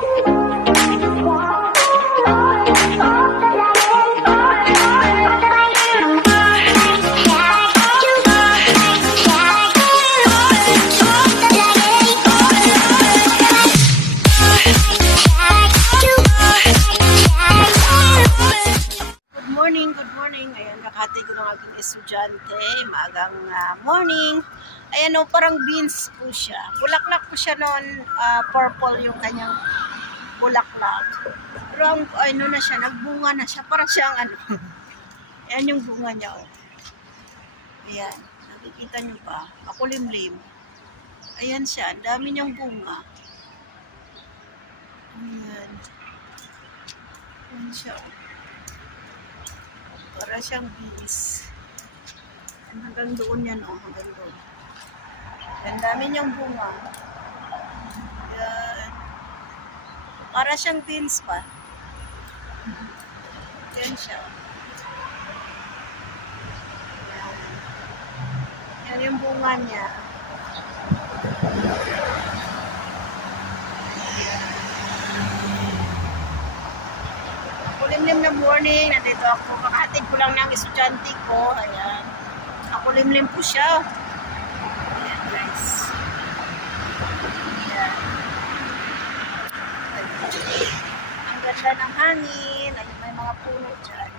Thank you. Aking estudyante. Maagang ah, morning. Ayan o, parang beans po siya. Bulaklak po siya noon, ah, purple yung kanyang bulaklak. Pero ang, ano na siya, nagbunga na siya. Para siyang ano. Ayan yung bunga niya o. Ayan, nakikita niyo pa. Makulimlim. Ayan siya, ang dami niyang bunga. Ayan. Ayan siya o. Para siyang bees. Hanggang doon yan, oh. Hanggang doon. Ang dami niyang bunga. Yan. Para siyang beans pa. Yan siya. Yan. Yung bunga niya. Kulimlim na morning. Nandito ako. Kakahatid ko lang ng estudyante ko. Ayan. Ako limlim po siya. Ayan guys. Ayan. Ang ganda ng hangin. Ayun, may mga puno dyan.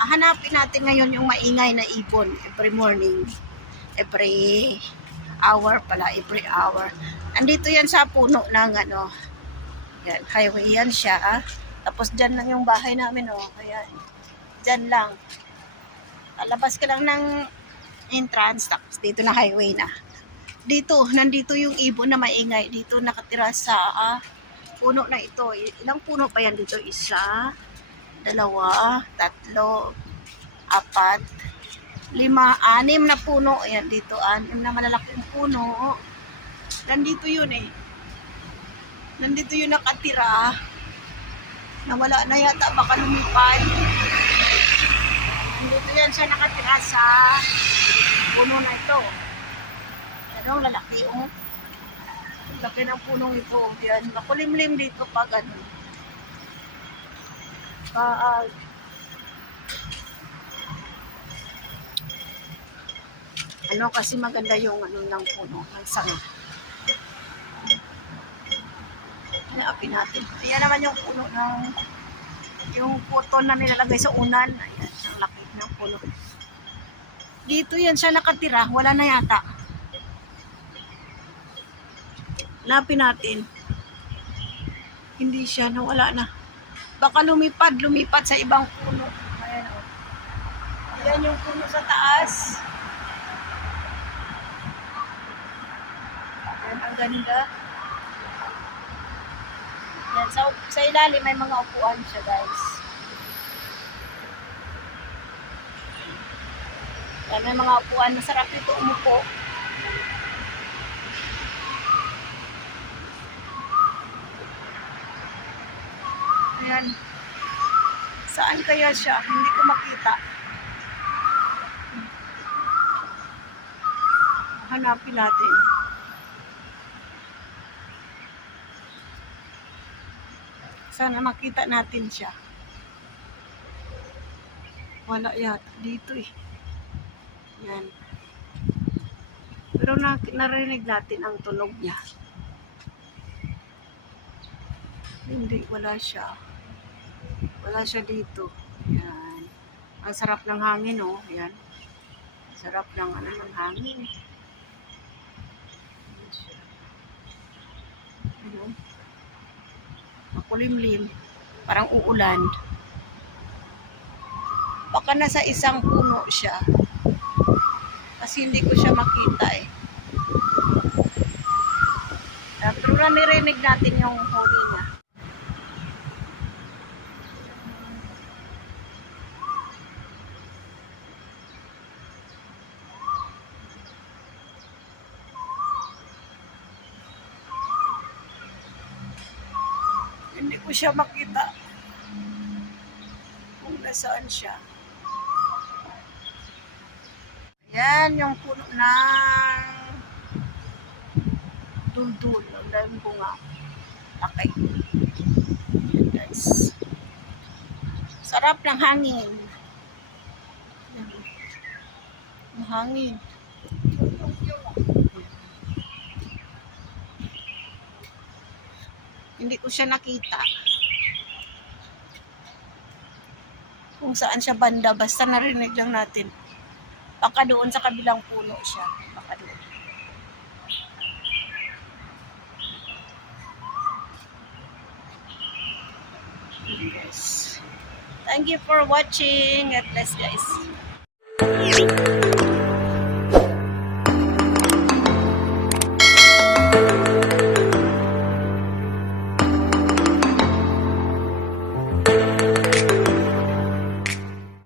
Ah, hanapin natin ngayon yung maingay na ibon every morning. Every hour pala. Every hour. Andito yan sa puno ng ano. Yan, highway yan siya. Ah. Tapos dyan lang yung bahay namin, oh. Ayan. Dyan lang. Alabas ka lang ng entrance, tapos dito na highway na. Dito, nandito yung ibon na maingay. Dito nakatira sa ah, puno na ito. Ilang puno pa yan dito? Isa, dalawa, tatlo, apat, lima, anim na puno. Ayan, dito, anim na malalaking puno. Nandito yun eh. Nandito yun nakatira nawala na yata baka lumipad. Dito yan siya nakatira sa puno na ito. Ano, lalaki oh. Ang Laki ng punong ito. Yan, makulimlim dito pag ano. Pag ano kasi maganda yung ano ng puno, ng sanga. Hanapin natin. Ayan naman yung puno ng yung puto na nilalagay sa unan. Ayan, ang laki ng puno. Dito yan siya nakatira. Wala na yata. Hanapin natin. Hindi siya, nawala na. Baka lumipad, lumipad sa ibang puno. Ayan o. Ayan yung puno sa taas. Ayan, ang ganda. Yan, sa, sa ilalim may mga upuan siya guys. Yan, may mga upuan. Masarap dito umupo. Ayan. Saan kaya siya? Hindi ko makita. Hanapin natin. Sana makita natin siya. Wala yata dito eh. Yan. Pero na, narinig natin ang tunog niya. Hindi, wala siya. Wala siya dito. Yan. Ang sarap ng hangin, oh. Yan. Sarap ng ano ng hangin. Ano? Makulimlim, parang uulan. Baka nasa isang puno siya. Kasi hindi ko siya makita eh. Pero nanirinig natin yung ko siya makita kung nasaan siya. Ayan, yung puno ng dundun. Ang daming bunga. Okay. Guys. Sarap ng hangin. Ang hangin. Yung hangin. Hindi ko siya nakita. Kung saan siya banda, basta narinig lang natin. Baka doon sa kabilang puno siya. Baka doon. Guys. Thank you for watching. God bless guys.